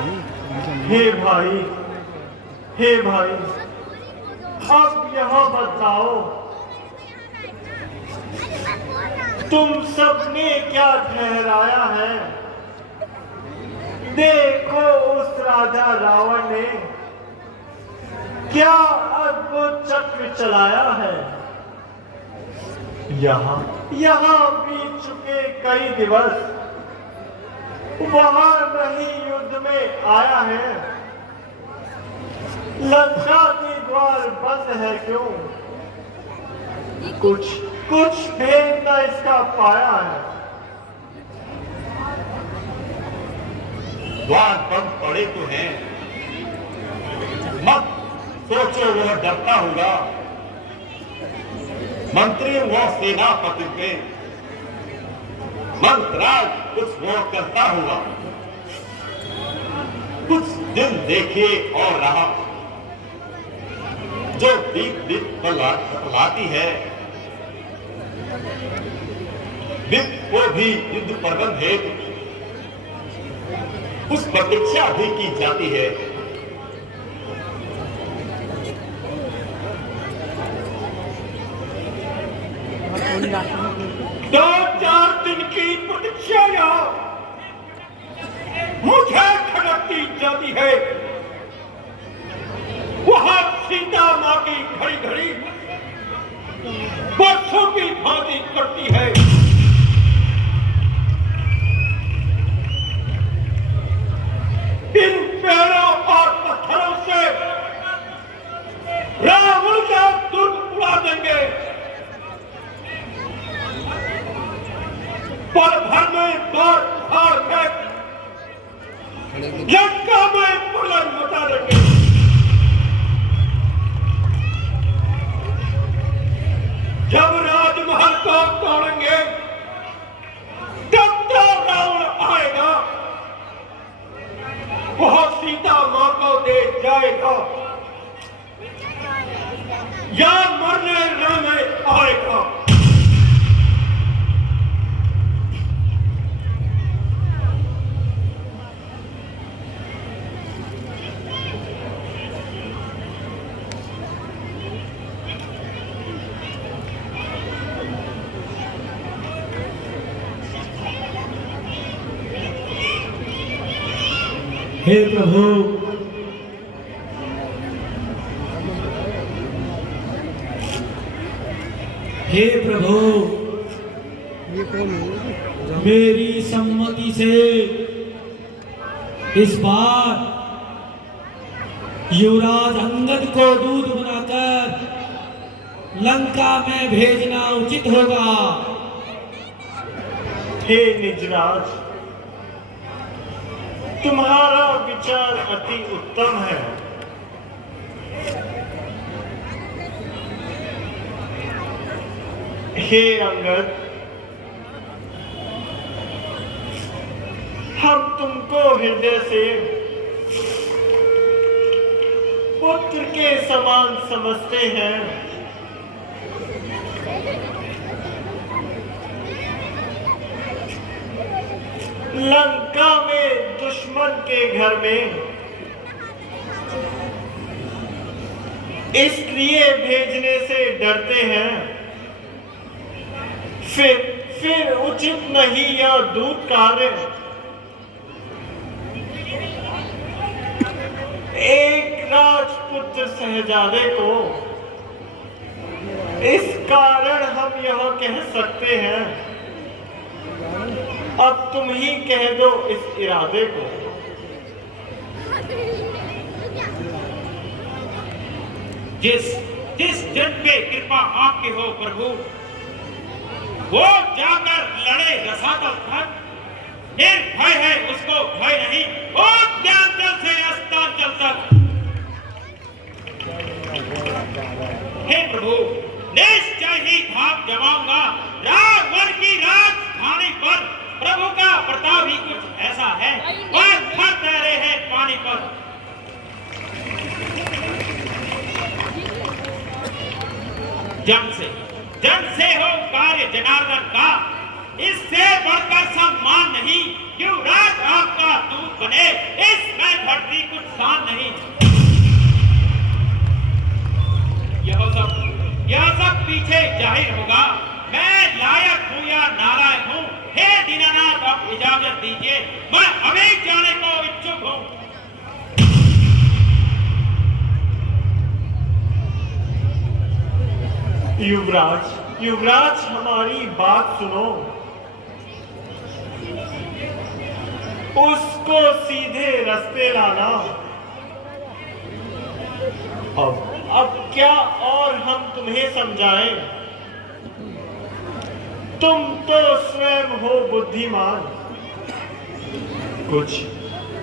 हे भाई, हे भाई, अब यहाँ बताओ, तुम सबने क्या ठहराया है? देखो उस राजा रावण ने क्या अद्भुत चक्र चलाया है। यहाँ बीत चुके कई दिवस, वहां नहीं युद्ध में आया है। लंका के द्वार बंद है क्यों? कुछ भेद न इसका पाया है। द्वार बंद पड़े तो हैं, मत सोचो वह डरता होगा। मंत्री व सेनापति पे मंत्राज कुछ वो करता होगा। कुछ दिन देखे और रहा, जो बीत पलाती है, वित्त को भी युद्ध प्रबंध है, उस प्रतीक्षा भी की जाती है। दो चार दिन की प्रतीक्षा मुझे खटकती जाती है। वहां सीता माँ की घड़ी घड़ी बरसों की भांति करती है। इन पेड़ों और पत्थरों से रावण का दुर्ग उड़ा देंगे। पल भर में दौड़ फाड़ फेंक लंका में प्रलय मचा देंगे। जब राजमहल को तोड़ेंगे तब तो रावण आएगा, वह सीता मां को दे जाएगा या मरने रण में आएगा। हे प्रभु, हे प्रभु, मेरी सम्मति से इस बार युवराज अंगद को दूत बनाकर लंका में भेजना उचित होगा। हे निजराज, तुम्हारा विचार अति उत्तम है। हे अंगद, हम तुमको हृदय से पुत्र के समान समझते हैं। लंका में दुश्मन के घर में इसलिए भेजने से डरते हैं, फिर उचित नहीं यह दूत कार्य। एक राजपुत्र शहजादे को इस कारण हम यह कह सकते हैं। अब तुम ही कह दो इस इरादे को। जिस जन पे कृपा आपकी हो प्रभु, वो जाकर लड़े रसातल तक। निर्भय है उसको भय नहीं, वो ज्ञानजल से अस्तांचल तक। हे प्रभु, निश्चय ही भाग जमाऊंगा रावण की राजधानी पर। प्रभु का प्रताप ही कुछ ऐसा है, वह घर तैरे है पानी पर। जन से हो कार्य जनार्दन का, इससे बढ़कर सम्मान नहीं। युवराज आपका दूत बने इस स्थान नहीं। यह सब पीछे जाहिर होगा। मैं लायक हूं या नालायक हूं, हे दीनानाथ आप इजाजत दीजिए, मैं अभी जाने को इच्छुक हूं। युवराज, युवराज हमारी बात सुनो। उसको सीधे रास्ते लाना। अब क्या और हम तुम्हें समझाएं? तुम तो स्वयं हो बुद्धिमान।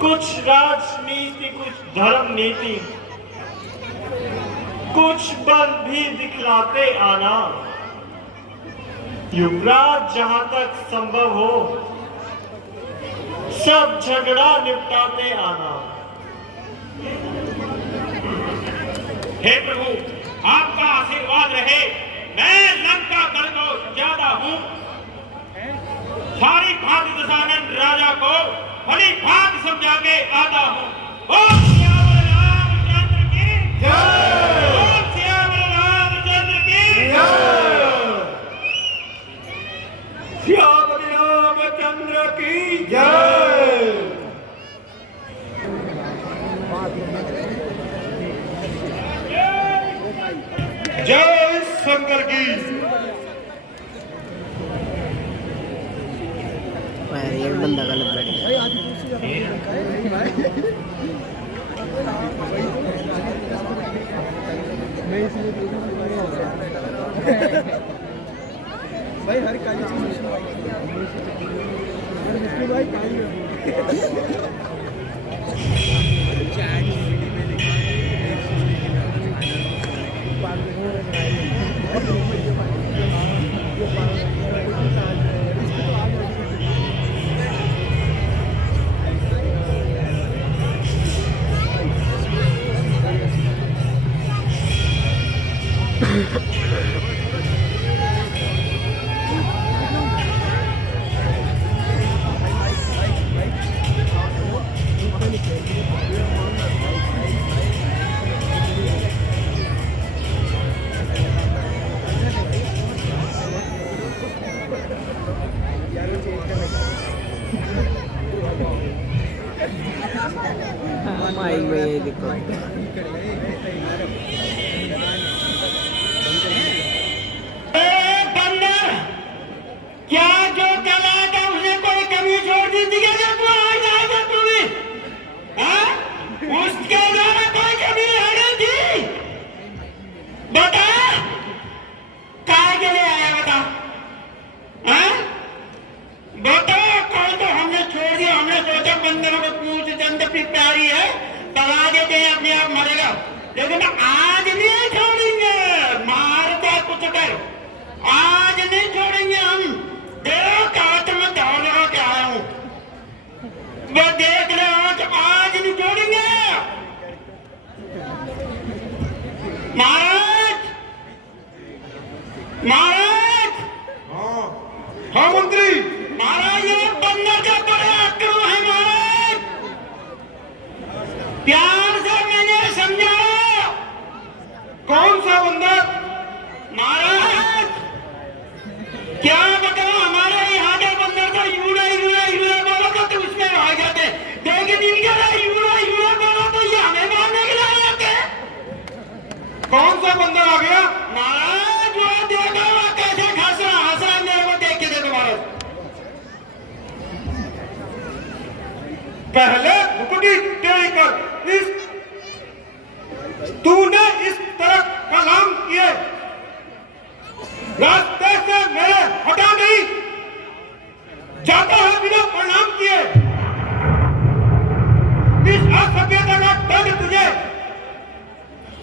कुछ राजनीति, कुछ धर्म नीति, कुछ बल भी दिखलाते आना। युवराज जहां तक संभव हो सब झगड़ा निपटाते आना। हे प्रभु आपका आशीर्वाद रहे। मैं लंका दल को ज्यादा हूं। सारी भांति दशानन राजा को भली भांति समझा के आता हूं। ओम सियावर रामचंद्र की जय। ओम सियावर रामचंद्र की जय। सियावर रामचंद्र की जय। जय शंकर की। ये बंदा गलत बैठ गया। भाई हर काली माइक में ये देखो। क्या जो कला था उसने कोई कमी छोड़ दी थी क्या? तू आज आएगा तू भी? उसके द्वारा कोई कमी रह गई थी? बता कहाँ के लिए आया बता? बता कोई तो हमने छोड़ दिया। हमने सोचा बंदरों को पूछ दंड की प्यारी है, दबा देते हैं अपने आप मरेगा, लेकिन आज नहीं छोड़ेंगे। मार दे कुछ कर, आज नहीं छोड़ेंगे हम। देखो काट में दौड़ लगा के आया हूं, वो देख रहे हो। आज नहीं छोड़ेंगे महाराज। महाराज हाँ मंत्री महाराज, ये बंदर का बड़ा आक्रमण है महाराज। प्यार से मैंने समझाया। कौन सा बंदर महाराज? क्या बताओ, हमारे यहाँ का बंदर था। यूड़ा यूड़ा यूड़ा बोला तो तुम इसमें आ जाते, लेकिन इनके लिए यूड़ा यूड़ा बोला तो ये हमें मारने के लिए आ जाते। कौन सा बंदर आ गया महाराज? वो देखो वो कैसे हंस रहा है, मेरे को देख के देखो महाराज। पहले मुकुटी तेरी कर। तूने इस तरह कलाम किए, रास्ते से मेरे हटा नहीं जाता है बिना प्रणाम किए। इस असभ्यता का दंड तुझे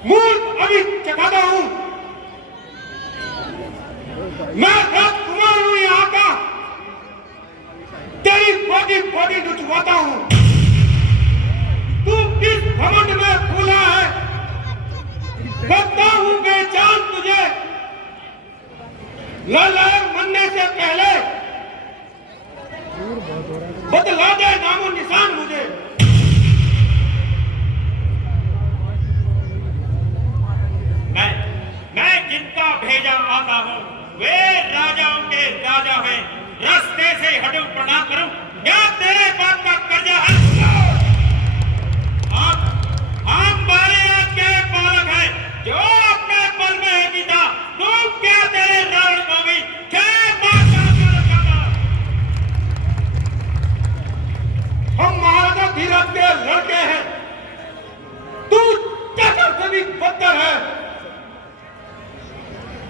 मूल अभी चखाता हूं। मैं राजकुमार हूं यहाँ का, तेरी बॉडी बॉडी लुटवाता हूं। तू किस घमंड में भूला है, करता हूं बेजान तुझे। लड़ाई मरने से पहले बदला दे नामो निशान मुझे। प्रणाम करूं, क्या तेरे बाप का कर्जा है? हम बारे आज के बालक हैं, जो अपने पल में है पिता, तू क्या तेरे रण भूमि हम महाराजा धीरज के लड़के हैं, तू चकर से भी बदतर है,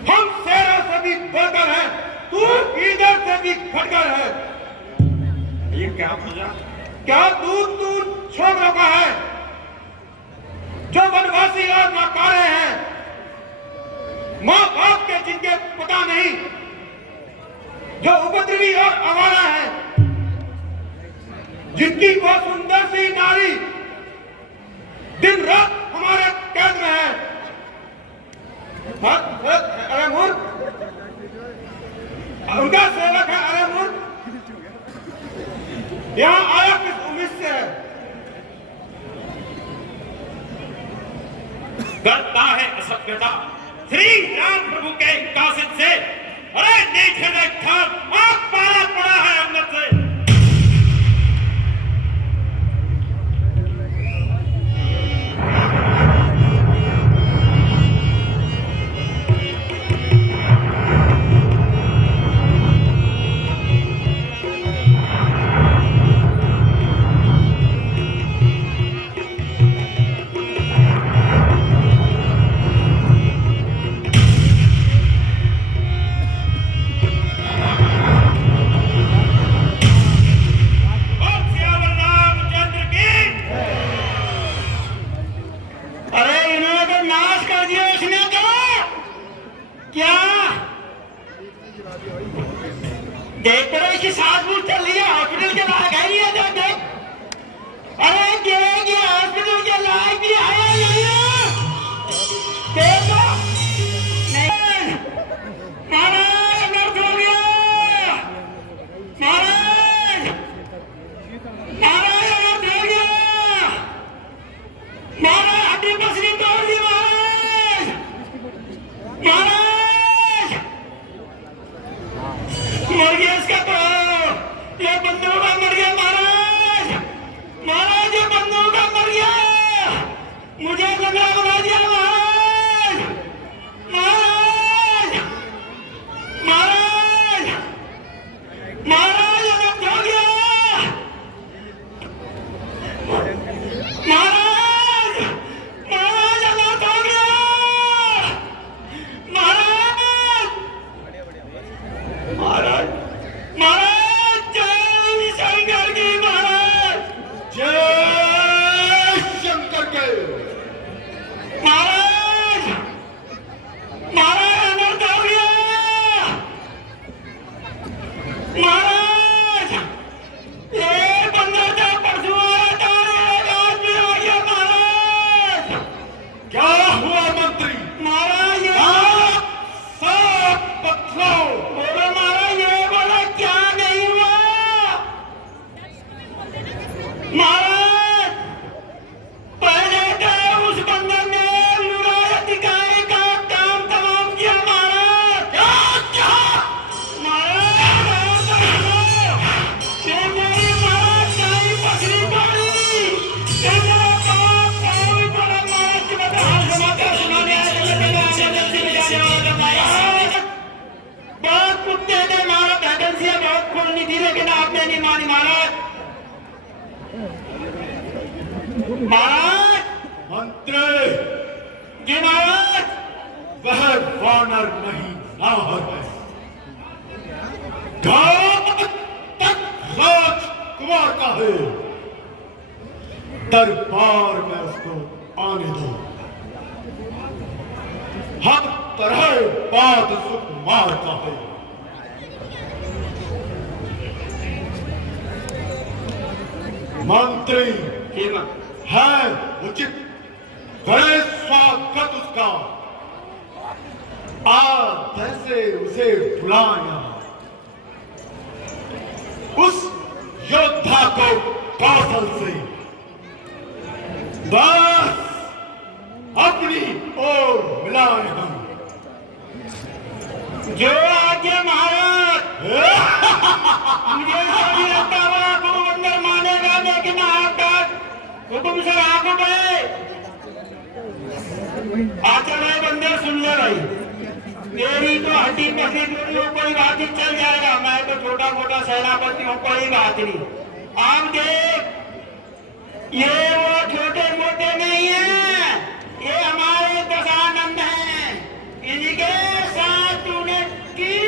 हम शेरों से भी बढ़कर हैं, तू ईदर से भी घटकर है। ये क्या पूजा? क्या दूध छोकरों का है, जो वनवासी और नकारे हैं, माँ बाप के जिनके पता नहीं, जो उपद्रवी और आवारा हैं, जिनकी वो सुंदर सी नारी दिन रात हमारे कैद में है। अरे मूर्ख, उनका सेवक है। अरे मूर्ख, यहाँ आया किस उम्मीद से है? करता है असभ्यता श्री राम प्रभु के कासिद से। अरे नीचे देख, आप पारा पड़ा है अंगद से। देख करो, इसकी सांस फूट चल रही है, हॉस्पिटल के लायक है नहीं है। देख, अरे गिरेगी, हॉस्पिटल के लायक भी आया नहीं है। देखो, नहीं महाराज, अनर्थ हो गया महाराज, महाराज अनर्थ हो गया महाराज, हड्डी पसली तोड़ दी महाराज, महाराज मर गया इसका तो, ये बंदूका मर गया महाराज, महाराज ये बंदूका मर गया, मुझे लंगड़ा बना दिया महाराज, महाराज महाराज महाराज अनर्थ हो गया महाराज, महाराज अनर्थ हो गया महाराज, महाराज महाराज जय शंकर की महाराज, जय शंकर के महाराज, महाराज अनर्थ हो गया महाराज, ये बंदा था परसों आया था, आज भी हो गया महाराज। क्या हुआ मंत्री? महाराज ये सब पत्थरों बोलो महाराज, ये बोला क्या नहीं हुआ महाराज, पहले तो उस बंदर ने लुराई अधिकारी का काम तमाम किया महाराज। क्या महाराज, ये मेरी महाराज सारी पसली तोड़ी, ये मेरा पाप भी पड़ा महाराज की बता समाचार सुनाने आए बहुत कुत्ते थे महाराज, वैकेंसियां बहुत खोलनी थी, लेकिन आपने नहीं मानी महाराज। महाराज मंत्री, जी महाराज, वह वानर नहीं नाहर है, घात तक राजकुमार का है, दरबार में उसको आने दो, हर तरह बात सुकुमार का है। मंत्री है उचित, बड़े स्वागत उसका, आदर से उसे बुलाया, उस योद्धा को कौशल से बस अपनी ओर मिलाए हम। जो आज्ञा महाराज। मुझे ऐसा नहीं लगता वो आंखों को बंदर मानेगा, लेकिन हुक्म से आंखों पे आचल भाई बंदर सुन ले भाई, मेरी तो हड्डी पसली दूरी हो, कोई बात नहीं चल जाएगा, मैं तो छोटा मोटा सेनापति हूँ, कोई बात नहीं। आप देख ये वो छोटे मोटे नहीं है, ये हमारे दशानंद हैं, इनके साथ तूने की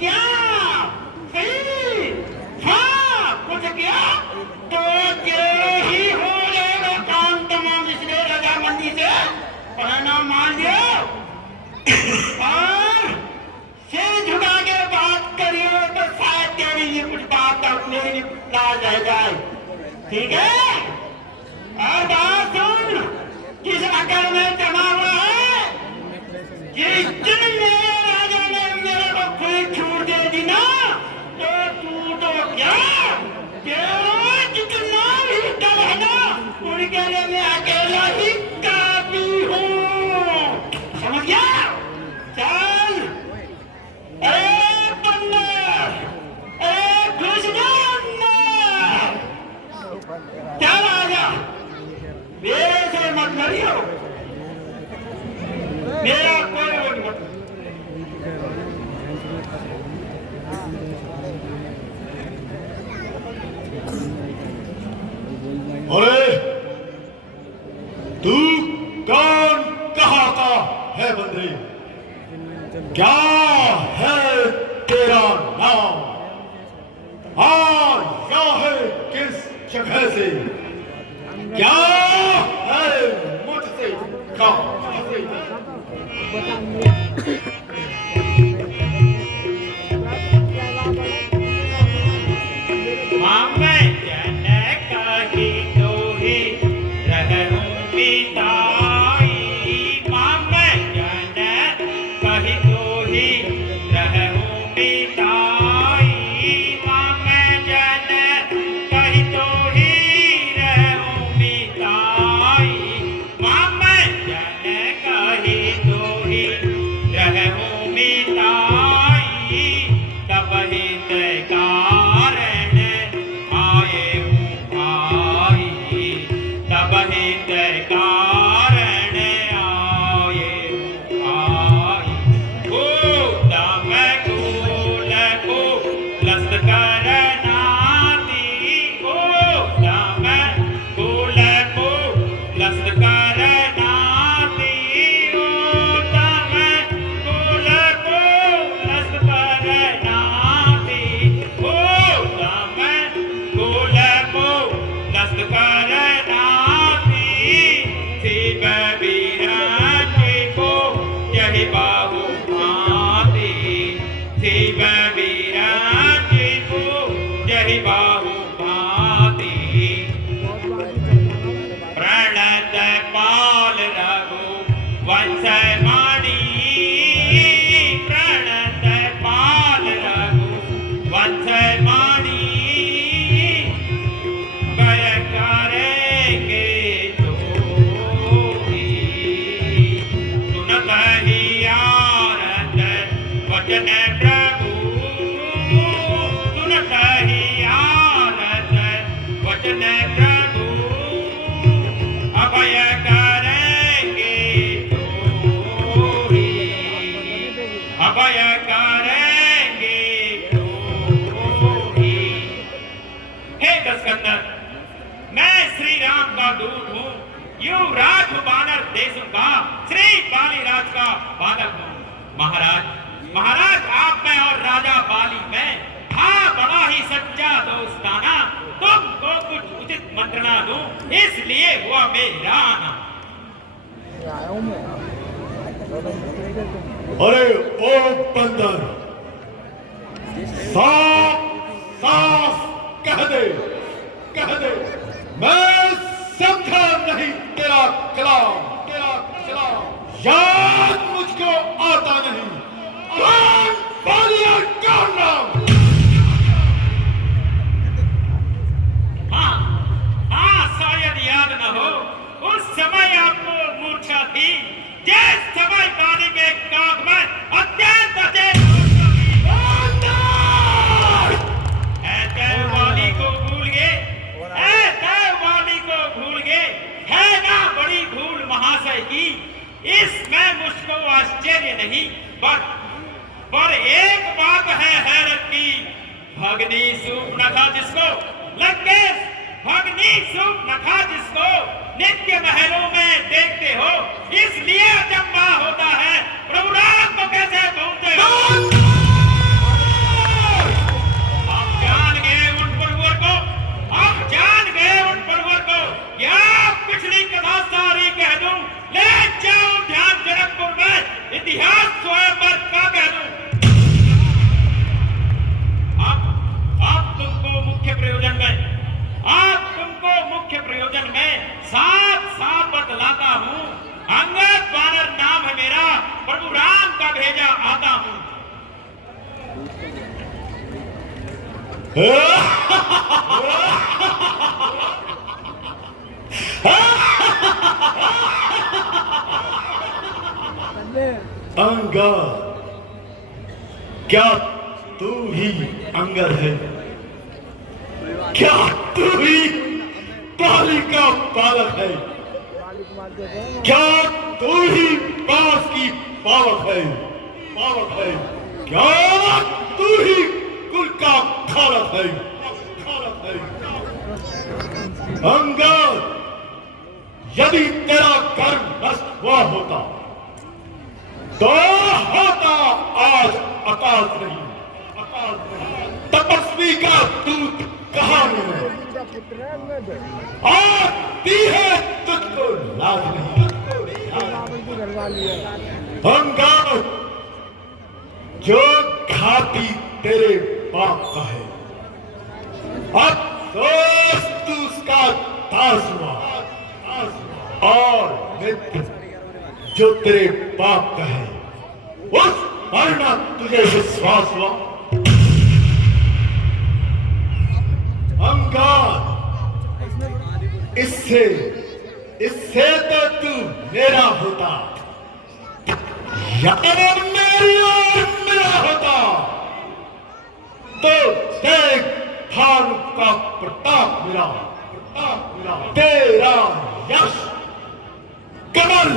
क्या सही हाँ कुछ किया तो तेरे ही हो जाएगा काम तमाम, इसलिए रजामंदी से प्रणाम मान दिया और सिर झुका के बात करियो तो शायद तेरी ये कुछ बात अपने निपटा जाए, ठीक है। और बात सुन, किस अकल में जमा हुआ है, जिस दिन मेरे राजा ने मेरे को कोई छूट दे दी ना, तो तू तो क्या तेरा जितना भी दल है ना, उनके लिए मैं अकेला ही काफी हूँ, समझ गया। चल बंदर, कृष्ण चल आजा, मेरे से मत लड़ियो, मेरा कोई वोट मत। अरे तू कौन कहाँ का है बंदरी, क्या है तेरा नाम, आया है किस जगह से, क्या है मुझसे कहाँ से। मैं श्री राम का दूत हूँ, युवराज बानर देशों का श्री बाली राज का बालक हूँ। महाराज महाराज आप में और राजा बाली में था बड़ा ही सच्चा दोस्ताना, तुमको कुछ उचित मंत्रणा दूं, इसलिए हुआ मेरा आना। अरे ओ बंदर, साफ साफ कह दे मैं समझा नहीं तेरा कलाम, याद मुझको आता नहीं, कौन बालिया कौन नाम। हाँ शायद याद न हो, उस समय आपको मूर्छा थी, जिस समय पानी के काग में अत्यंत अचेत इसमें मुझको आश्चर्य नहीं, पर एक बात है हैरत की। भगनी सूर्पनखा जिसको लंकेश, भगनी सूर्पनखा जिसको नित्य महलों में देखते हो, इसलिए अचंभा होता है प्रभु राम को कैसे भूलते हो। आप जान गए उन परवर को, आप जान गए उन परवर को। क्या पिछली कथा सारी कह दूं, ले जाऊं ध्यान जनकपुर में, इतिहास स्वयंवर का कह दूं। आप तुमको मुख्य प्रयोजन में साफ बतलाता हूं। अंगद वानर नाम है मेरा, प्रभु राम का भेजा आता हूं। अंगद, क्या तू ही अंगद है? क्या तू ही पाली का पालक है? क्या तू ही बांस की पावक है? क्या तू ही कुल का खालक है? अंगद, यदि तेरा कर्म नष्ट हुआ होता तो होता आज अकाल नहीं। तपस्वी का दूत कहां है? आती है तुझको लाज नहीं। अंगद, जो घाटी तेरे बाप का है, अफसोस तू उसका दास हुआ, और मित्र जो तेरे बाप का है, उस पर ना तुझे विश्वास हुआ। अंगद, इससे तो तू मेरा होता, या मेरी और मेरा होता, तो देख फारूक का प्रताप मिला, तेरा यश कमल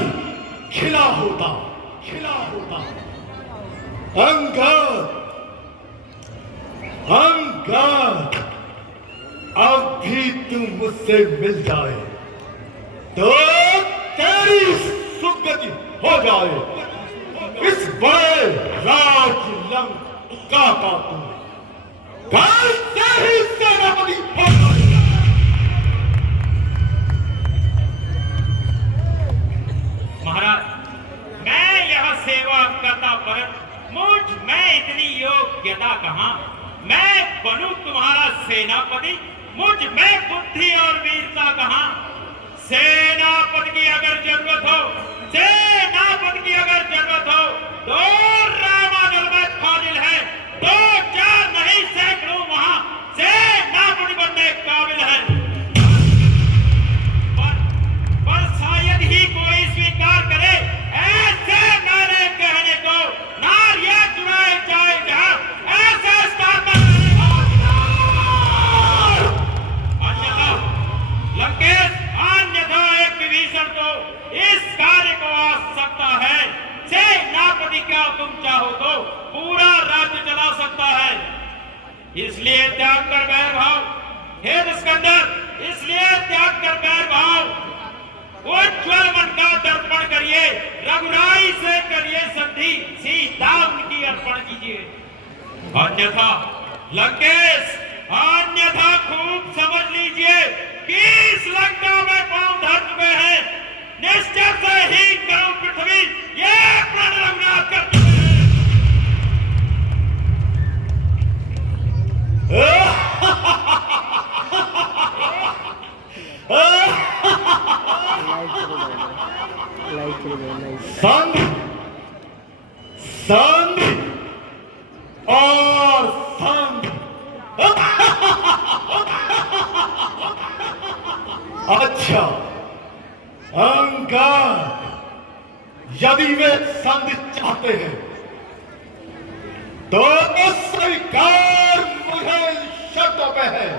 खिला होता। अंगद, अब भी तू मुझसे मिल जाए तो तेरी सुगति हो जाए। इस बड़े राज लंका का तू कल से ही सेनापति हो जाए। महाराज, मैं यह सेवा करता पर मुझ में इतनी योग्यता कहां? मैं बनूं तुम्हारा सेनापति, मुझ में बुद्धि और वीरता कहां? सेनापति की अगर जरूरत हो, तो रामाजल में फाजिल है, 2-4 नहीं सैकड़ों वहां सेनापति बनने काबिल है। पर शायद ही कोई स्वीकार करे ऐसे मेरे कहने को। नारियां चुराए जाए जहां, ऐसे स्थान पर अन्यथा लंकेश, अन्यथा एक विभीषण तो इस कार्य को आ सकता है। सेनापति क्या तुम चाहो तो पूरा राज्य चला सकता है। इसलिए त्याग कर बैर भाव, हे निस्कंदर, इसलिए त्याग कर बैर भाव। उज्ज्वल मन का दर्पण करिए, रघुराई से करिए संधि, सीता उनकी अर्पण कीजिए। अन्यथा लंकेश, अन्यथा खूब समझ लीजिए कि इस लंका में पांव धर चुके हैं, निश्चय से ही करो पृथ्वी ये प्रण रंगनाथ कर चुके हैं। संध और संध। अच्छा अंगद, यदि वे संधि चाहते हैं तो स्वीकार मुझे शर्तों पे है।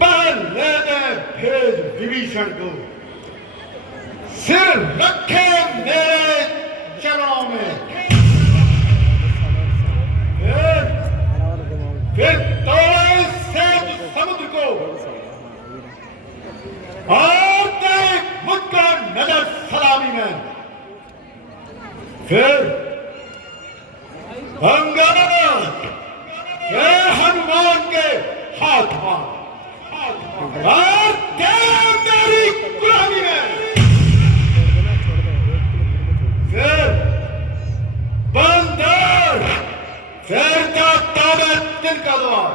पहले भेज विभीषण को सिर रखे मेरे चरणों में, फिर तोड़े सेज समुद्र को और देख मुझको नजर सलामी में, फिर हनुमान के हाथ और देव मेरी गुलामी में, फिर बंदर फिर ताबे दिल का द्वार,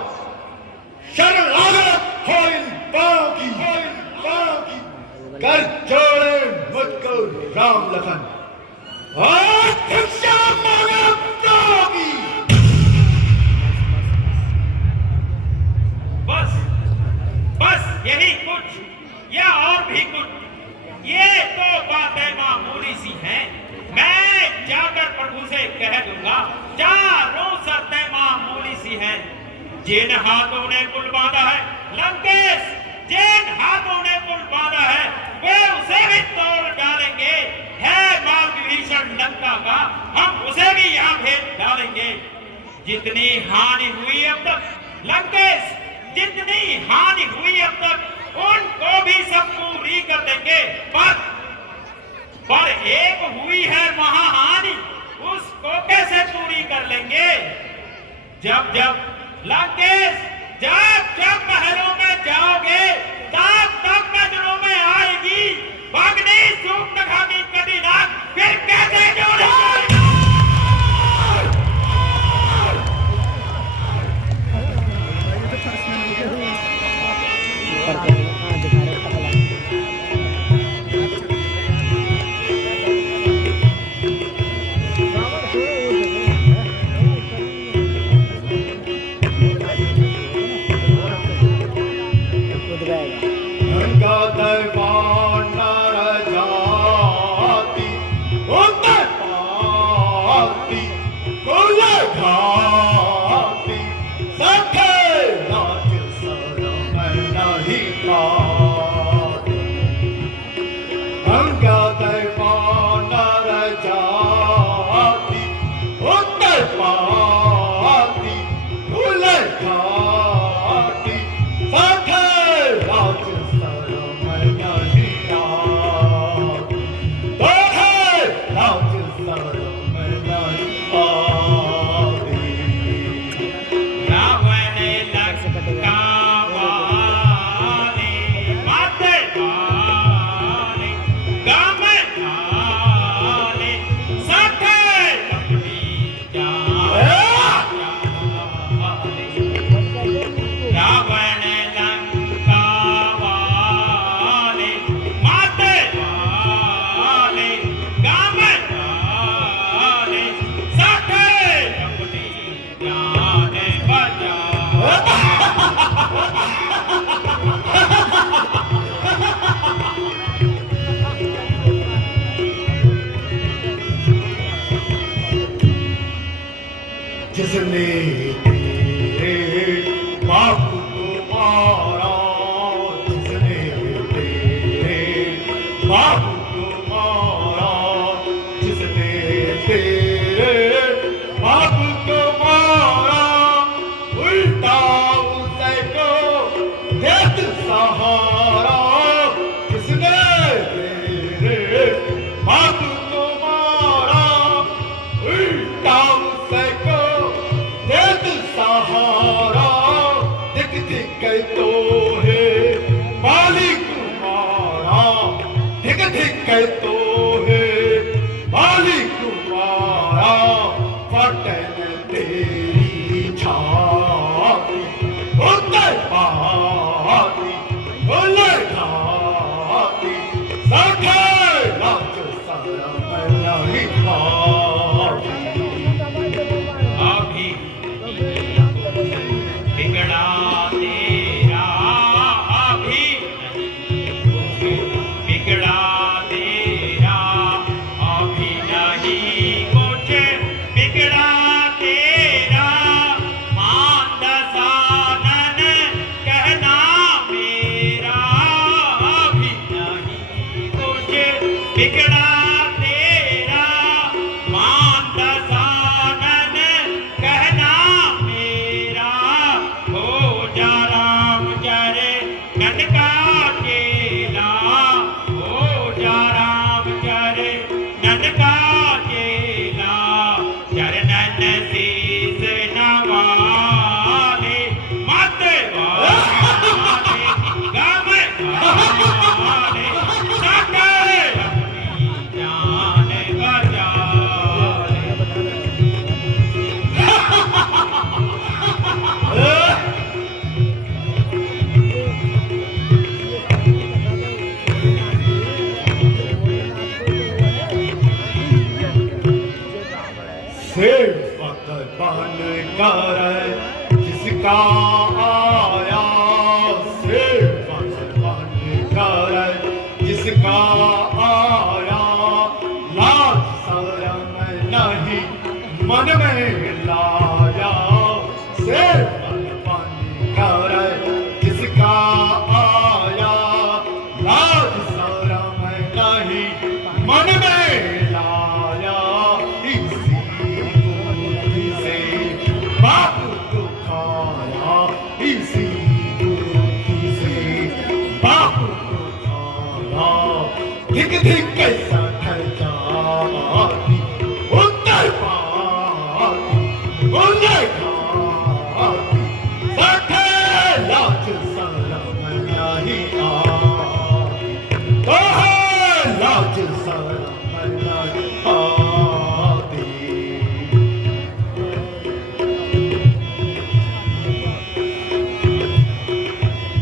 शरणागत हो इन बाणों की, कर जोड़े मुझको राम लखन और भिक्षा मांगे प्राणों की। बस यही कुछ या और भी कुछ, ये तो बातें मामूली सी हैं। मैं जाकर प्रभु से कह दूंगा, चारों शर्तें मामूली सी हैं। जिन हाथों ने पुल बांधा है लंकेश, जिन हाथों ने पुल बांधा है वे उसे भी तोड़ डालेंगे। है माल विभीषण लंका का, हम उसे भी यहाँ भेज डालेंगे। जितनी हानि हुई अब तक लंकेश, जितनी हानि हुई अब तक उनको भी सब पूरी कर देंगे। पर एक हुई है महाहानि, उसको कैसे पूरी कर लेंगे? जब लंकेश जब महलों में जाओगे तब नजरों में आएगी भगनी सूक्ष्मघाती कटिनाग, फिर कैसे जोड़ेंगे? जिसने तेरे बापू को मारा, जिसने तेरे बापू को मारा, जिसने तेरे बापू को मारा, उल्टा उसे को देत सहारा। जिसने तेरे बापू को मारा, उल्टा उसे को सहारा। दिख दिख तो है मालिक तुम्हारा, दिख दिख तो है मालिक तुम्हारा। फटन तेरी छाती उतर पाती, उलट खाती, सखे लाच शरम नहीं पाती। बिगड़ा तेरा अभी, बिगड़ा तेरा बिगड़ा तेरा मान दसानन कहना मेरा हो जा राम चरे नन का चेला हो जा राम चरे नन का चेला चरणन शीस नवाले मत वाले गम वाले सकल अपनी जान बचाले। सेवक बन कर जिसका आया, सेवक बन कर जिसका आया, लाज शरम नहीं मन में लाया। सेवक बन कर जिसका आया, लाज शरम नहीं मन में लाया। बाप को खाया, इसी बुद्धि से बाप को खाया। धिक धिक कैसा ठहराती उत्तर पाती उन्हें खाती, सठे लाज शरम नहीं आती, तो लाज शरम नहीं आती।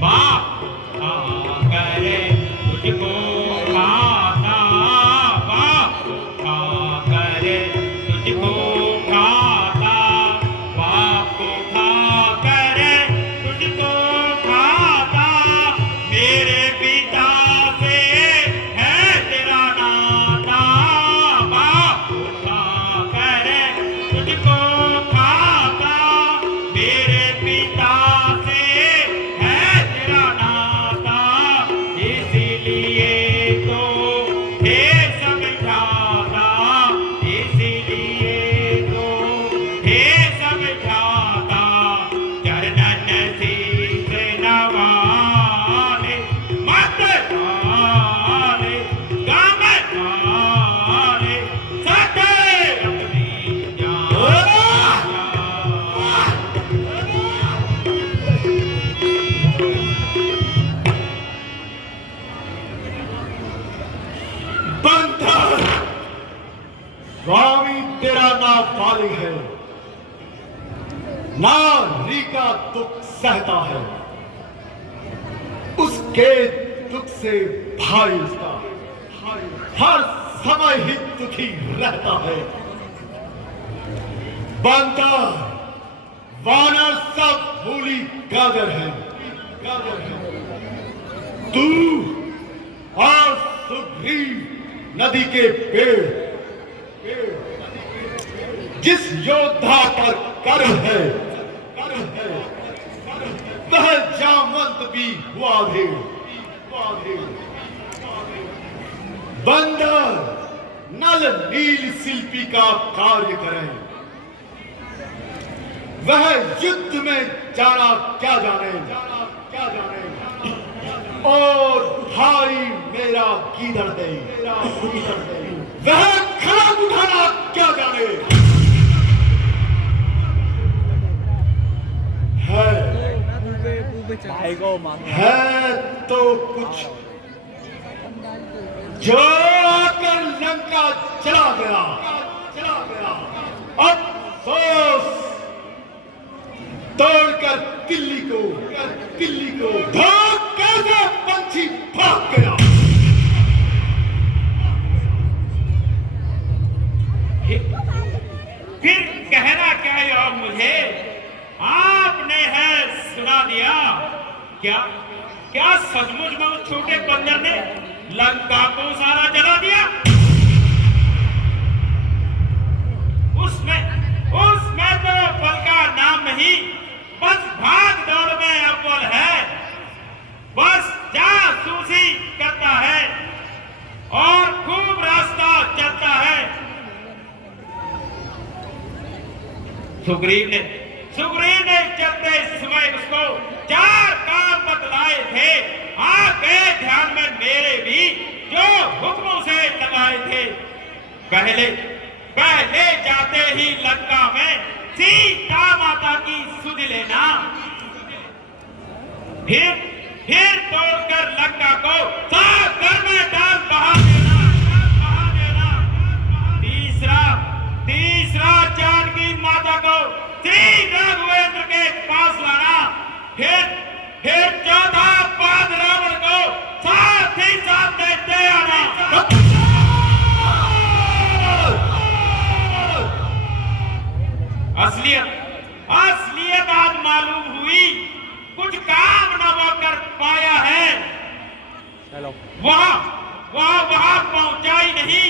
बाप खाकर तुझको खाता, बाप खाकर तुझको खाता, बाप खाकर तुझको खाता। मेरे पिता से है तेरा नाता, बाप खाकर तुझको खाता। मेरे पिता से है तेरा नाता, इसीलिए तो हे समझाता, इसीलिए तो हे समझाता। चरणन शीस नवाले मत वाले गम वाले सटे अपनी जान। बंधन स्वामी तेरा नाम मालिक है, नारी का दुख सहता है, उसके दुख से भाई उसका हर समय ही दुखी रहता है। बंदर वानर सब मूली गाजर है, गाजर है। तू और सुग्रीव नदी के पेड़, जिस योद्धा पर गर्व है, वह जामवंत भी हुआ भी। बंदर नल नील शिल्पी का कार्य करें, वह युद्ध में जाना क्या जाने, क्या जाने। और भाई मेरा गीदड़ है, वह खड़ा उठाना क्या जाने। है तो कुछ जो आकर लंका चला गया, अफसोस तोड़कर दिल्ली को धोखे से पंछी भाग गया। फिर कहना क्या है अब मुझे, आपने है सुना दिया क्या? क्या सचमुच में उस छोटे बंदर ने लंका को सारा जला दिया? उसमें तो बल का नाम नहीं, बस भाग दौड़ में अव्वल है, बस जासूसी करता है और खूब सुग्रीव ने चलते समय उसको 4 काम बतलाए थे। आ गए ध्यान में मेरे भी जो हुक्मों से लगाए थे। पहले जाते ही लंका में सीता माता की सुध लेना, फिर तोड़कर लंका को सागर में डाल बहा देना। तीसरा जानकी माता को श्री राघवेंद्र के पास लाना। फिर चौथा पाद रावण को साथ ही साथ देते आना। असलियत आज मालूम हुई, कुछ काम न वो कर पाया है। वहां पहुंचाई नहीं,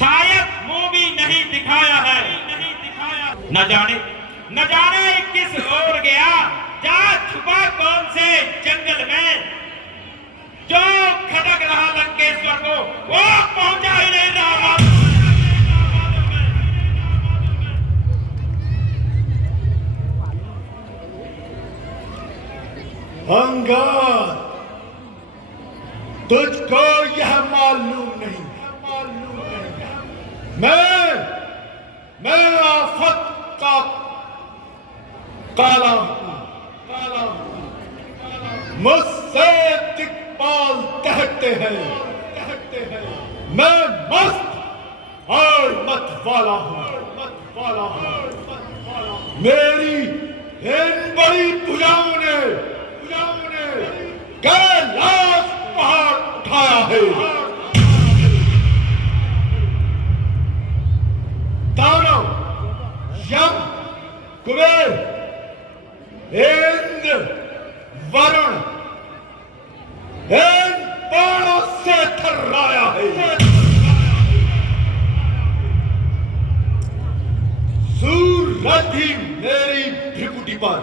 शायद मुंह भी नहीं दिखाया है। न जाने किस ओर गया, जा छुपा कौन से जंगल में। जो खटक रहा लंकेश्वर को वो पहुंचा ही नहीं रहा। अंगद, तुझको यह मालूम नहीं, मैं आफत का काला हूं। मुझसे दिक्पाल कहते हैं। मैं मस्त और मत वाला हूं। मेरी इन बड़ी भुजाओं ने कैलाश पहाड़ उठाया है। दानव, यम, कुबेर, इंद्र, वरुण इन बाणों से थर्राया है। सूरज भी मेरी भ्रिकुटी पर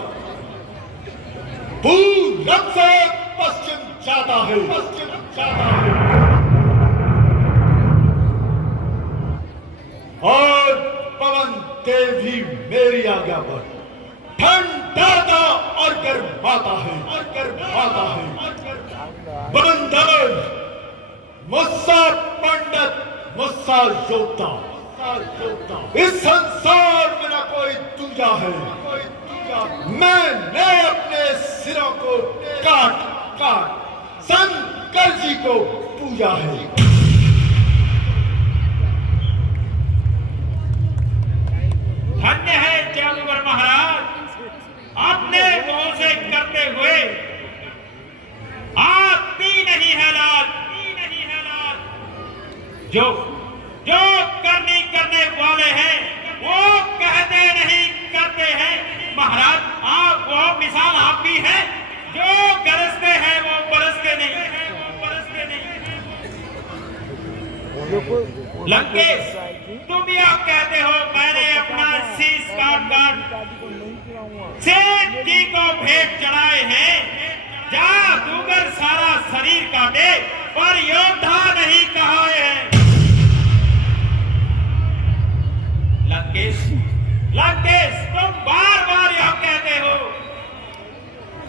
पूरब से पश्चिम जाता है। और पवन देव भी मेरी आज्ञा पर ठंडाता और गर्माता है। बंदर, मुस्सा पंडित, मुस्सा योद्धा, इस संसार में न कोई दूजा है। मैंने अपने सिरों को काट शंकर जी को पूजा है। धन्य है जादूगर महाराज, अपने मुंह से करते हुए आती नहीं है लाज। जो करने वाले हैं वो कहते नहीं करते हैं। महाराज आप वो मिसाल आप भी हैं, जो गरजते हैं वो बरसते नहीं। लंकेश, तुम यह कहते हो मैंने अपना शीश काट सेठ जी को भेंट चढ़ाए हैं। जादूगर सारा शरीर काटे पर योद्धा नहीं कहाए हैं। लंकेश, तुम बार यह कहते हो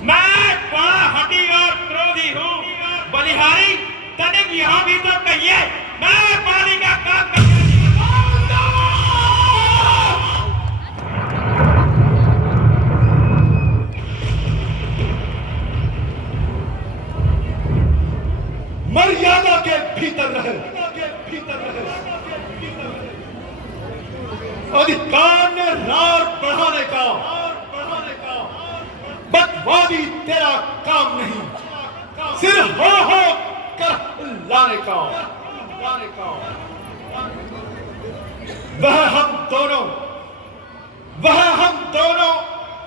मैं बड़ा हठी और क्रोधी हूँ। बलिहारी तनिक यहाँ भी तो कहिए, मैं पानी का काम करता। मर्यादा के भीतर रहे। अधिकार ने रार बढ़ाने का बकवादी तेरा काम नहीं, सिर हो कर लाने का। वह हम दोनों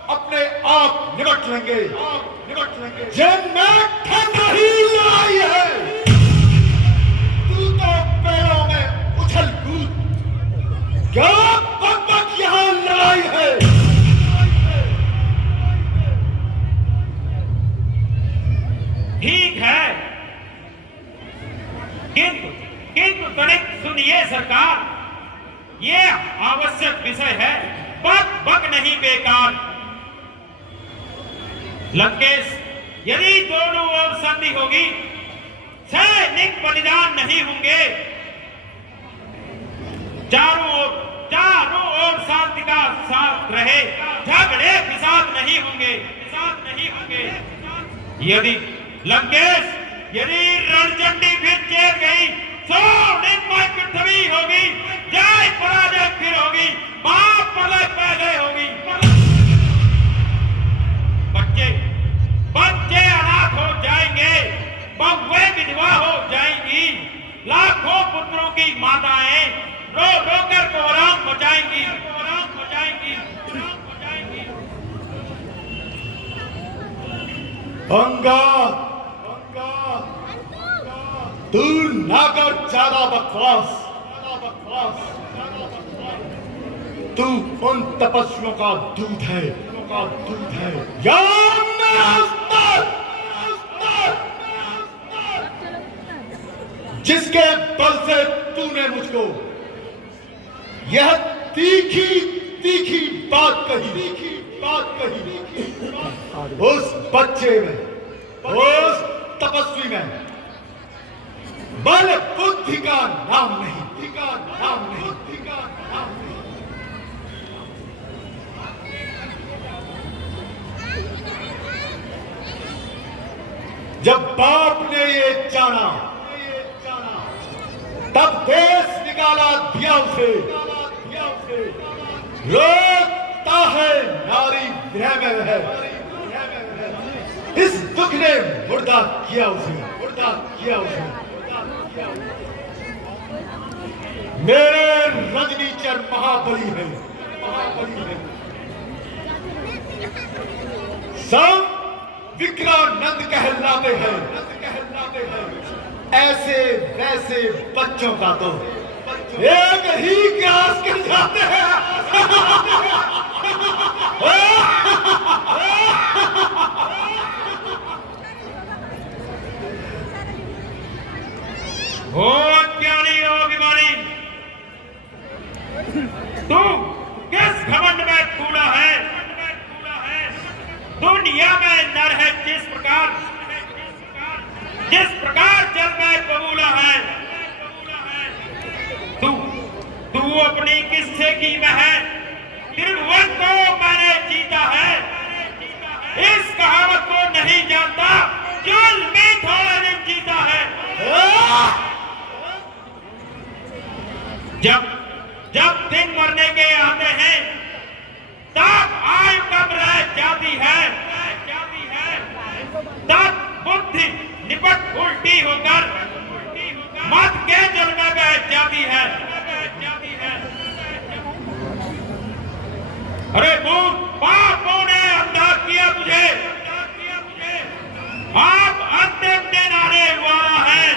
अपने आप निपट लेंगे। जिनमें ठंड ही लाई है। तू तो पैरों में उछल कूद, क्या बक यहां लड़ाई है। ठीक है, किंतु तनिक सुनिए सरकार, ये आवश्यक विषय है, बक नहीं बेकार। लंकेश, यदि दोनों ओर संधि होगी, सैनिक बलिदान नहीं होंगे, चारों ओर शांति का साथ रहे, झगड़े फिसाद नहीं होंगे। यदि लंकेश, यदि रणचंडी फिर चेत गई, सो निर्मय पृथ्वी होगी, जय पराजय फिर होगी, महाप्रलय पहले होगी। बच्चे अनाथ हो जाएंगे, बहुएं विधवा हो जाएंगी, लाखों पुत्रों की माताएं रो रो कर कोहराम मचाएंगी। अंगाद, तू ना कर ज्यादा बकवास। तू उन तपस्वियों का दूध है, या मेरा उस्ताद, जिसके बल से तूने मुझको यह तीखी बात कही। उस बच्चे में, उस तपस्वी में बल बुद्धि का नाम नहीं। जब बाप ने ये जाना, तब देश निकाला दिया उसे, रोता है नारी गृह में है। इस दुख ने मुर्दा किया उसे। मेरे रजनीचर महाबली है। सब विक्रानंद कहलाते हैं। ऐसे वैसे बच्चों का तो एक ही ग्रास कर जाते हैं। हो ज्ञानी हो अभिमानी, तू किस घमंड में कूड़ा है? दुनिया में नर है जिस प्रकार जल में बबूला है। तू अपनी किस्से की में है, त्रिभुवन को मैंने जीता है। इस कहावत को नहीं जानता, जल में थोड़ा दिन जीता है। जब दिन मरने के आते हैं, तब आयु कब रह जाती है, तब बुद्धि निपट उल्टी होकर मत के जल में बह जाती है। अरे मूर्ख, पापों ने अंधा किया तुझे। आप अंतिम दिन आने वाला है।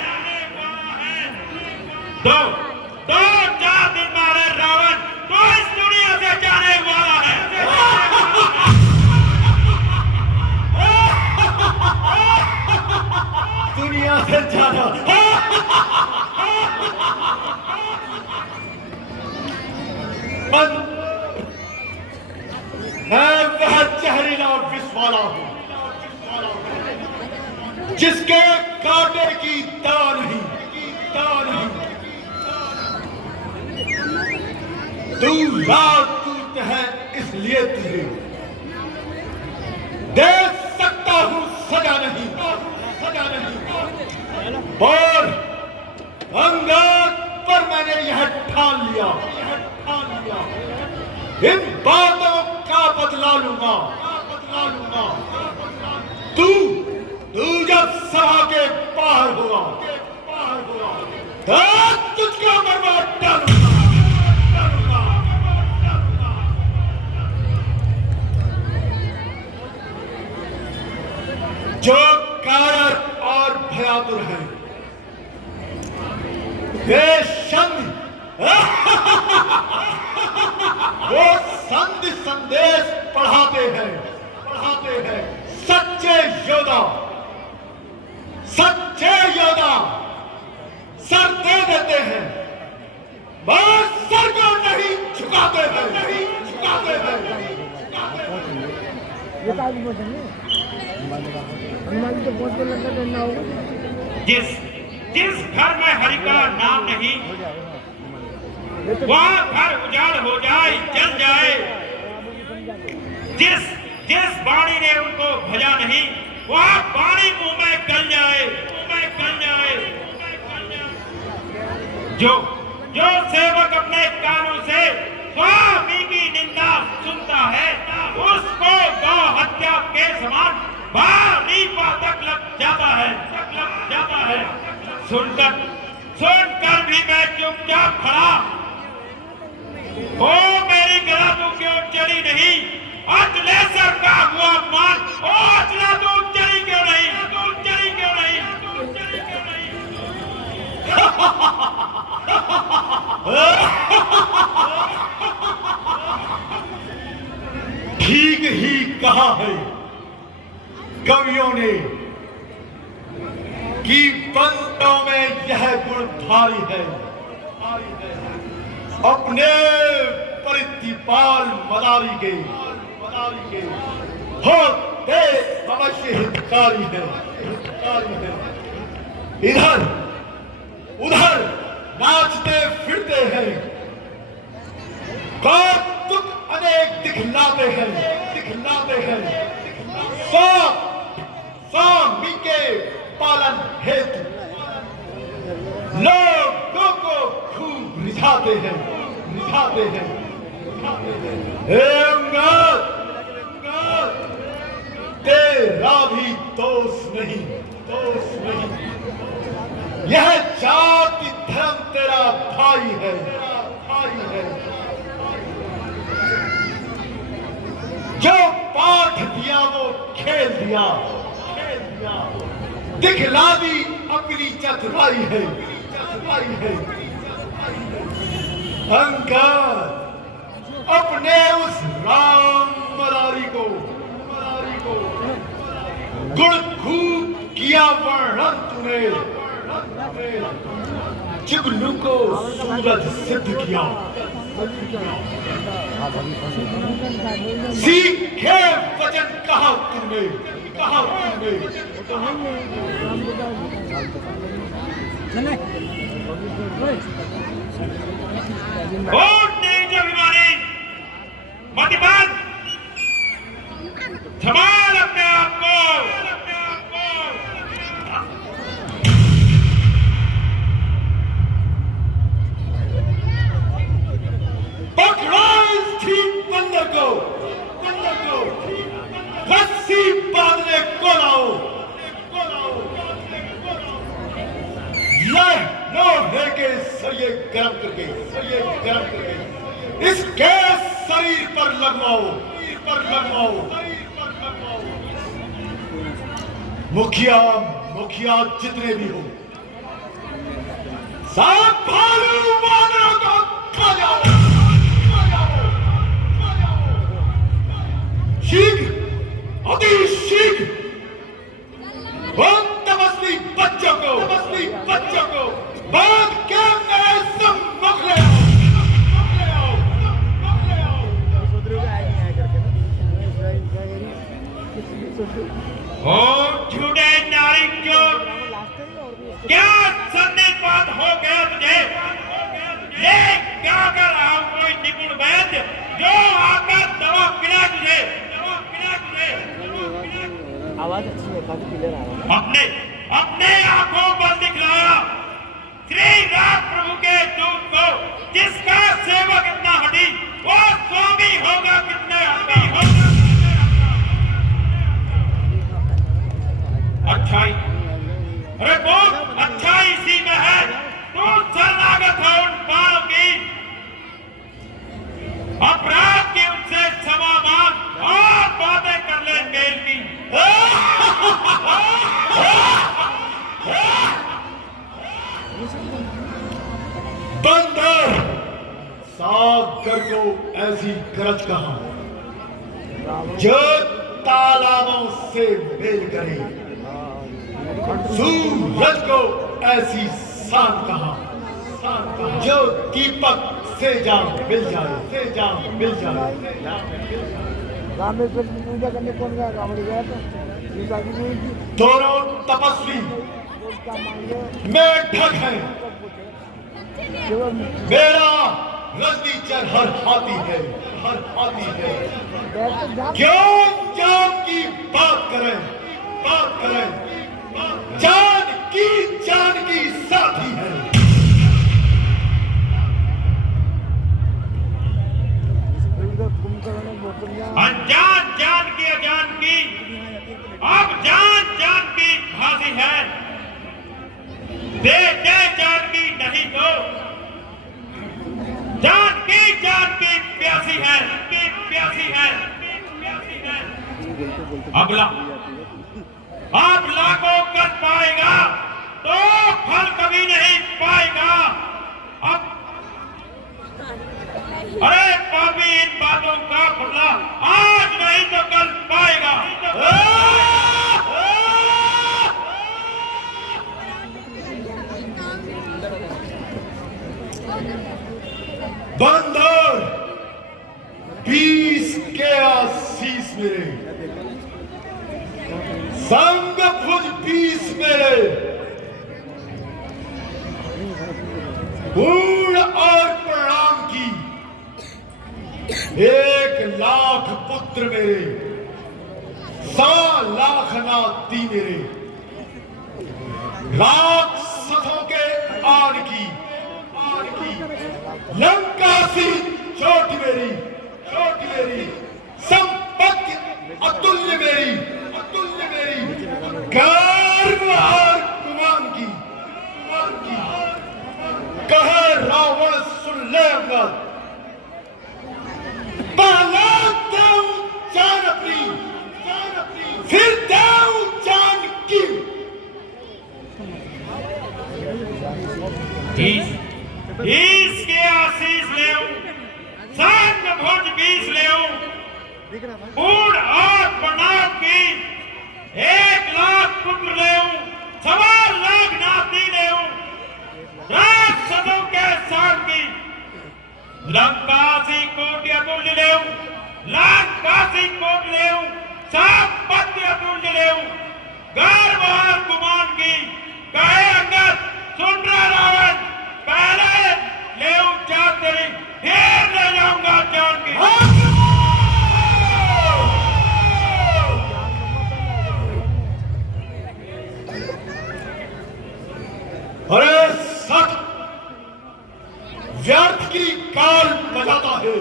दो 4 दिन मारे रावण तो इस दुनिया से जाने वाला है। दुनिया से जाना। मैं वह जहरीला विषवाला हूं जिसके कांटे की तार नहीं। तू लातूत है इसलिए तुझे दे सकता हूं सजा नहीं। और अंगाद पर मैंने यह ठान लिया, इन बातों का बदला लूंगा। तू जब सभा के बाहर होगा, तब तुझको मरवा डालूंगा। जो कायर और भयातुर है, वे संधि वो संधि संदेश पढ़ाते हैं। सच्चे योद्धा सर दे देते हैं, बस सर को नहीं झुकाते हैं, नहीं झुकाते हैं। जिस जिस घर में हरि का नाम नहीं, वह घर उजाड़ हो जाए, जल जाए। जिस जिस वाणी ने उनको भजा नहीं, वह वाणी मुंह में गल जाए, मुंह में गल जाए। जो जो सेवक अपने कानों से स्वामी की निंदा सुनता है, उसको गौ हत्या के समान भारी पातक लग जाता है, लग जाता है। सुनकर सुनकर भी मैं चुपचाप खड़ा। ओ मेरी गला तू क्यों चली नहीं? अचलेश्वर का हुआ मान, ओ अचला तू चली क्यों नहीं? तू चली क्यों नहीं? तू चली क्यों नहीं? ठीक ही कहा है कवियों ने कि बंदों में यह गुण भारी है, अपने प्रतिपाल मदारी के होते अवश्य हितकारी है, हितकारी है। इधर उधर नाचते फिरते हैं, कौतुक अनेक दिखलाते हैं, दिखलाते हैं। स्वामी के पालन हेतु लोगों को खूब रिझाते हैं, रिझाते हैं। हे अंगद, तेरा भी दोष नहीं, दोष नहीं। यह जाति धर्म तेरा भाई है, भाई है। जो पाठ दिया वो खेल दिया, खेल दिया। दिखला दी अपनी चतुराई है, चतुराई है। अंगद अपने उस राम मदारी को गुण खूब किया वर्णन तूने, जुगनू को सूरज सिद्ध किया। सीखे वचन कहा तूने, कहा तूने। अभिमानी मतिमान, संभाल अपने आप को। पकड़ो इस ठीक बंदर को, बंदर को रस्सी बांधने को लाओ, लोहे के सरिये गर्म करके, सरिये गर्म करके इसके शरीर पर लगवाओ, पर लगवाओ। मुखिया मुखिया जितने भी हो, सब भालू वानरों को खा जाओ, खा जाओ, खा जाओ। शीघ्र, अति शीघ्र उन तपस्वी बच्चों को, तपस्वी बच्चों को बांध के मेरे सम्मुख ले आओ, सम्मुख ले आओ, सम्मुख ले आओ। ओ झूठे नारी क्यों, क्या सन्निपात हो गया तुझे? ले क्या कर आओ कोई निपुण वैद्य जो आकर दवा पिला तुझे, दवा पिला तुझे। आवाज अच्छी है, काफी क्लियर आ रहा है। अपने आंखों पर दिखलाया श्री राम प्रभु के दूत को, जिसका सेवक इतना हटी, वो स्वामी होगा कितने हटी होगा। अच्छाई, अरे बहुत अच्छाई इसी में है। तू शरणागत है उन बाणों की, अपराध की उनसे क्षमा मांग और बातें कर ले मेल की। बंदर सागर को ऐसी गरज कहा जो तालाबों से मेल करे, सूरज को ऐसी शान कहा, जो दीपक से जान मिल जाए, से जान मिल जाए। रामेश्वर की पूजा करने कौन गया? रावण गया था सीता की पूजा की। दोनों तपस्वी क्या मांगे? मैं ठग है, केवल मेरा रजनीचर हर हाथी है, हर हाथी है। बैठ तो जा। क्यों जान की बात करें, बात करें। जान की साथी है। कुंभकर्ण बोतल अनजान जान की अजान की अब जान की फांसी है। दे जान की नहीं तो जान की प्यासी है, प्यासी है। अब लाखों कर पाएगा तो फल कभी नहीं पाएगा। अब अरे पापी इन बातों का बदला आज नहीं तो कल पाएगा। बंदर 20 के आशीष मेरे, संग भुज 20 मेरे, पूर्ण और प्रणाम की 1,00,000 पुत्र मेरे, 100,00,000 नाती मेरे, राक्षसों के आन की लंका सी चोट मेरी, संपत्ति अतुल्य मेरी, गर्व और गुमान की कहे रावण सुन ले अंगद, पहले देव जान अपनी, फिर देव जान की। इसके आशीष ले संग भुज 20 ले पूर्ण और प्रणाम की 1,00,000 पुत्र ले 1,00,000 नाती ले राक्षसों के साथ की लंकासी कोटि अतुल्य ले लंकासी कोटि ले संपत्ति अतुल्य ले गर्व और गुमान की कहे अंगद सुन रहा रावण पहले ले जान तेरी फिर ले जाऊंगा जान की। अरे सच व्यर्थ की काल बजाता है,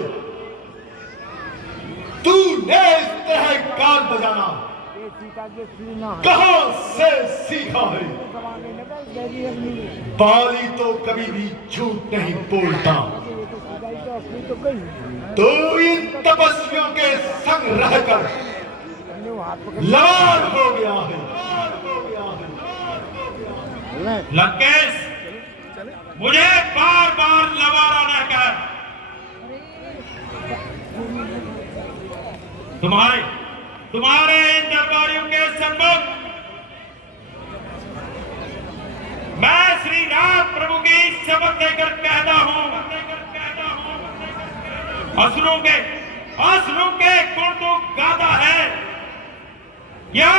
तूने इस तरह काल बजाना ये सीता के सीना है। कहां से सीखा है? जमाने लगा गैरी अग्नि। बाली तो कभी भी झूठ नहीं बोलता। ये तो सीता ही तो असली तो कही। तो इन तपस्वियों के संग रहकर हमने वो हाथ पकड़ लाल हो गया है। लंकेश मुझे बार बार लवारा न कर। तुम्हारे इन दरबारियों के सम्मुख मैं श्री राम प्रभु की शपथ देकर कहता हूं असुरों के गुण तो गाता है या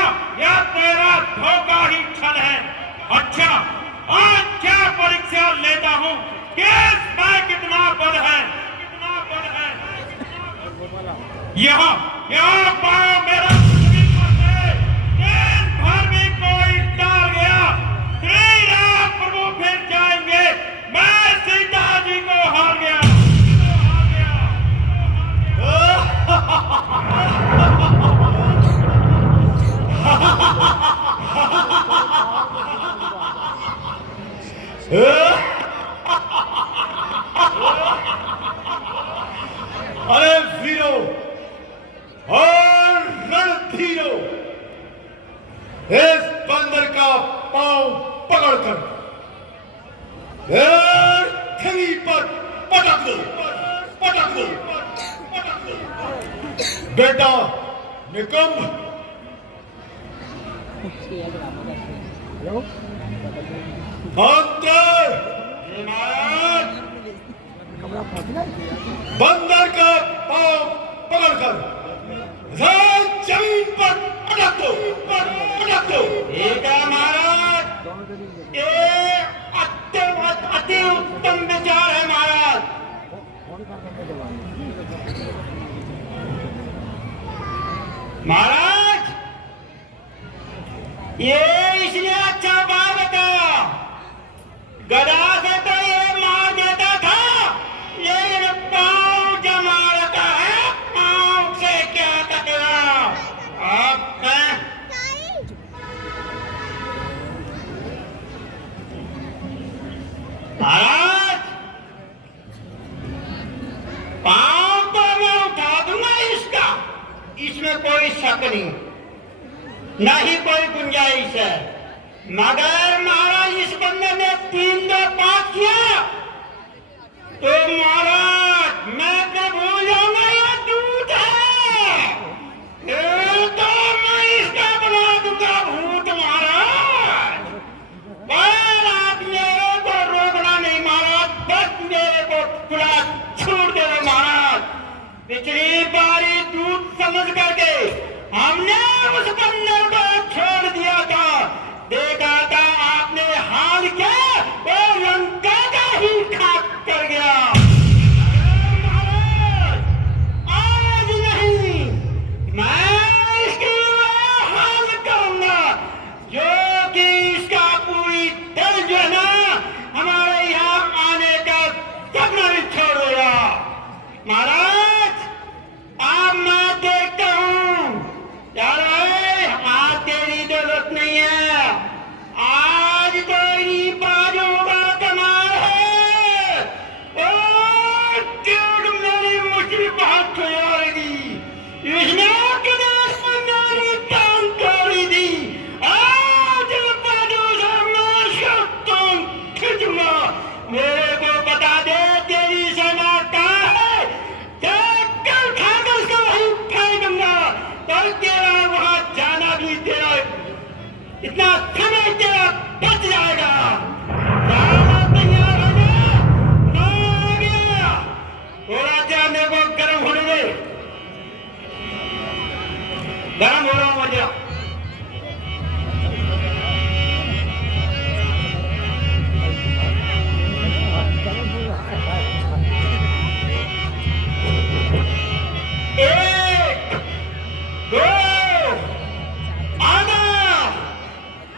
तेरा धोखा ही छल है। अच्छा परीक्षा लेता हूं कि इसमें कितना बल है। यहाँ पाओ मेरा दिन भर में कोई डाल गया श्री राम प्रभु फिर जाएंगे मैं सीता जी को हार गया। अरे वीरों और रणधीरों, इस बंदर का पांव पकड़कर थैली पर पटक दो। बेटा निकंब, अंतर महाराज कमरा पहुंच गया बंदर का पांव पकड़कर जमीन पर पटक दो, पटक दो। ठीक है महाराज, दोनों तरीके ये अति उत्तम विचार है महाराज। फोन का करने के बाद महाराज ये इसलिए अच्छा बात बताया, गदा से तो ये मार देता था, लेकिन पांव जमा रखा है, पांव से क्या करेगा आप? महाराज पांव तो मैं उठा दूंगा इसका, इसमें कोई शक नहीं, न ही कोई गुंजाइश है, मगर महाराज इस बंदे ने 3-2-5 किया तो महाराज मैं क्या भूल जाऊंगा, ये दूध है, ये तो मैं इसका बना दूंगा भूत महाराज। पर आप मेरे को रोकना नहीं महाराज, बस मेरे को खुला छोड़ दो महाराज। पिछली बारी दूध समझ करके हमने उस बंदर को छोड़ दिया था, देखा था आपने हाल क्या, वो लंका का ही खाक कर गया। महाराज आज नहीं, मैं इसकी वो हाल करूंगा जो कि इसका पूरी दल जो है ना हमारे यहाँ आने का सपना भी छोड़ देगा। महाराज अब मैं देखता हूँ यार, आज तेरी जरूरत नहीं है, आज तो इन्हीं बाजों का कमाल है। ओ देख मेरी मुश्किल बात छोड़ेगी, इसने गणेश में मेरी काम तोड़ी दी, आज बाजों से मैं सकता हूँ खिंचूंगा। मेरे को बता दे तेरी सेना कहाँ है, कल खाकर उसको वहीं फेंक दूंगा, और तेरा वहां जाना भी तेरा इतना समय तेरा बच जाएगा। तैयार हो जा, मैं आ गया, थोड़ा जा मेरे को गर्म होने दे, गर्म हो रहा हूँ मुझे। एक दो आधा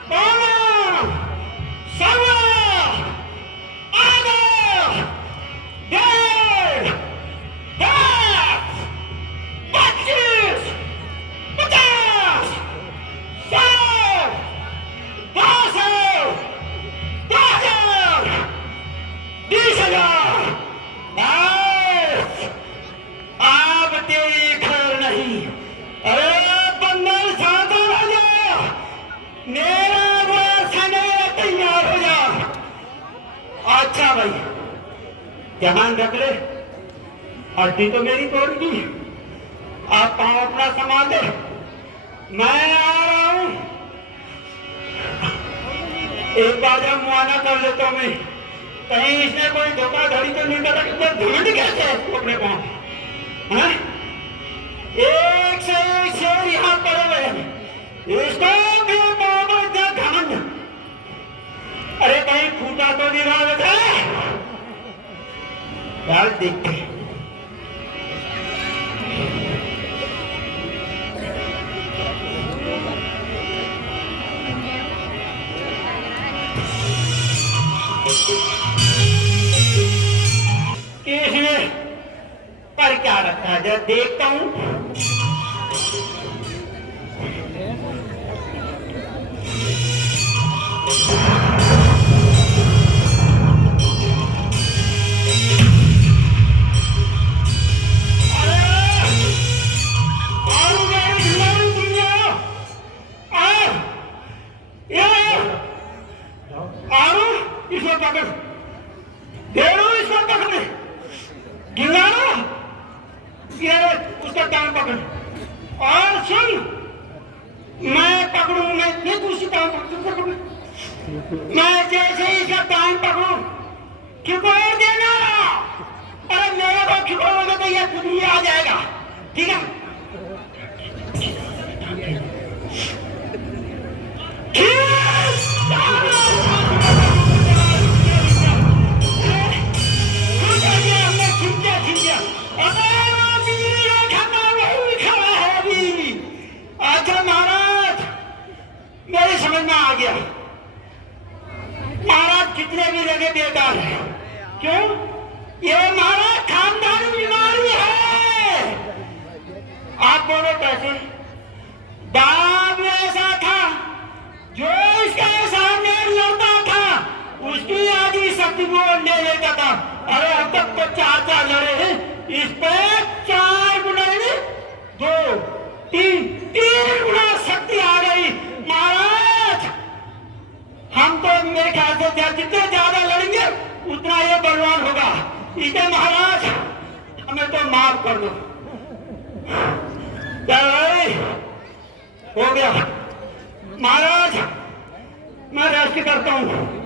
पौना सवा आधा 1.5 10 25 50 100 200 10,000 20,000 बस आप तेरी खैर नहीं। अरे बंदर सावधान हो जा, मेरा समय तैयार हो जा। अच्छा भाई ध्यान रख ले, हड्डी तो मेरी तोड़ दी, आप पाँव अपना संभाल ले, मैं आ रहा हूं। एक बार जब मुआयना कर लेता हूं मैं, कहीं इसने कोई धोखाधड़ी तो नहीं करा, घमंड कैसे है इसको अपने पाँव, हाँ? एक से एक शेर यहाँ पड़े हुए हैं, इसको भी बाबा जा घमंड। अरे कहीं खूटा तो नहीं रहा था यार, देखते हैं। इसमें पर क्या रखा है जरा देखता हूं। इसको पकड़, देरो इसको पकड़े, गिलाना, ये उसका टांग पकड़, और सुन, मैं पकड़ूं, मैं दूसरी टांग पकड़ूं, मैं जैसे ही इसका टांग पकड़ूं, खिकोड़ देना। अरे मेरे को खिकोड़ोगे तो ये दुनिया आ जाएगा, ठीक है? अच्छा महाराज, मेरी समझ में आ गया, महाराज कितने भी लगे बेकार है। क्यों? ये महाराज खानदानी बीमारी है। आप बोलो कैसे? बाप में ऐसा था, जो इसके सामने लड़ता था उसकी आधी शक्ति को ले लेता था। अरे अब तक तो 4 लड़े हैं, इस पे 4 गुना नहीं, 2, 3 गुना शक्ति आ गई। महाराज हम तो मेरे ख्याल से जितने ज्यादा लड़ेंगे उतना ये बलवान होगा। इसे महाराज हमें तो माफ कर दो। हो गया महाराज, मैं रेस्ट करता हूँ।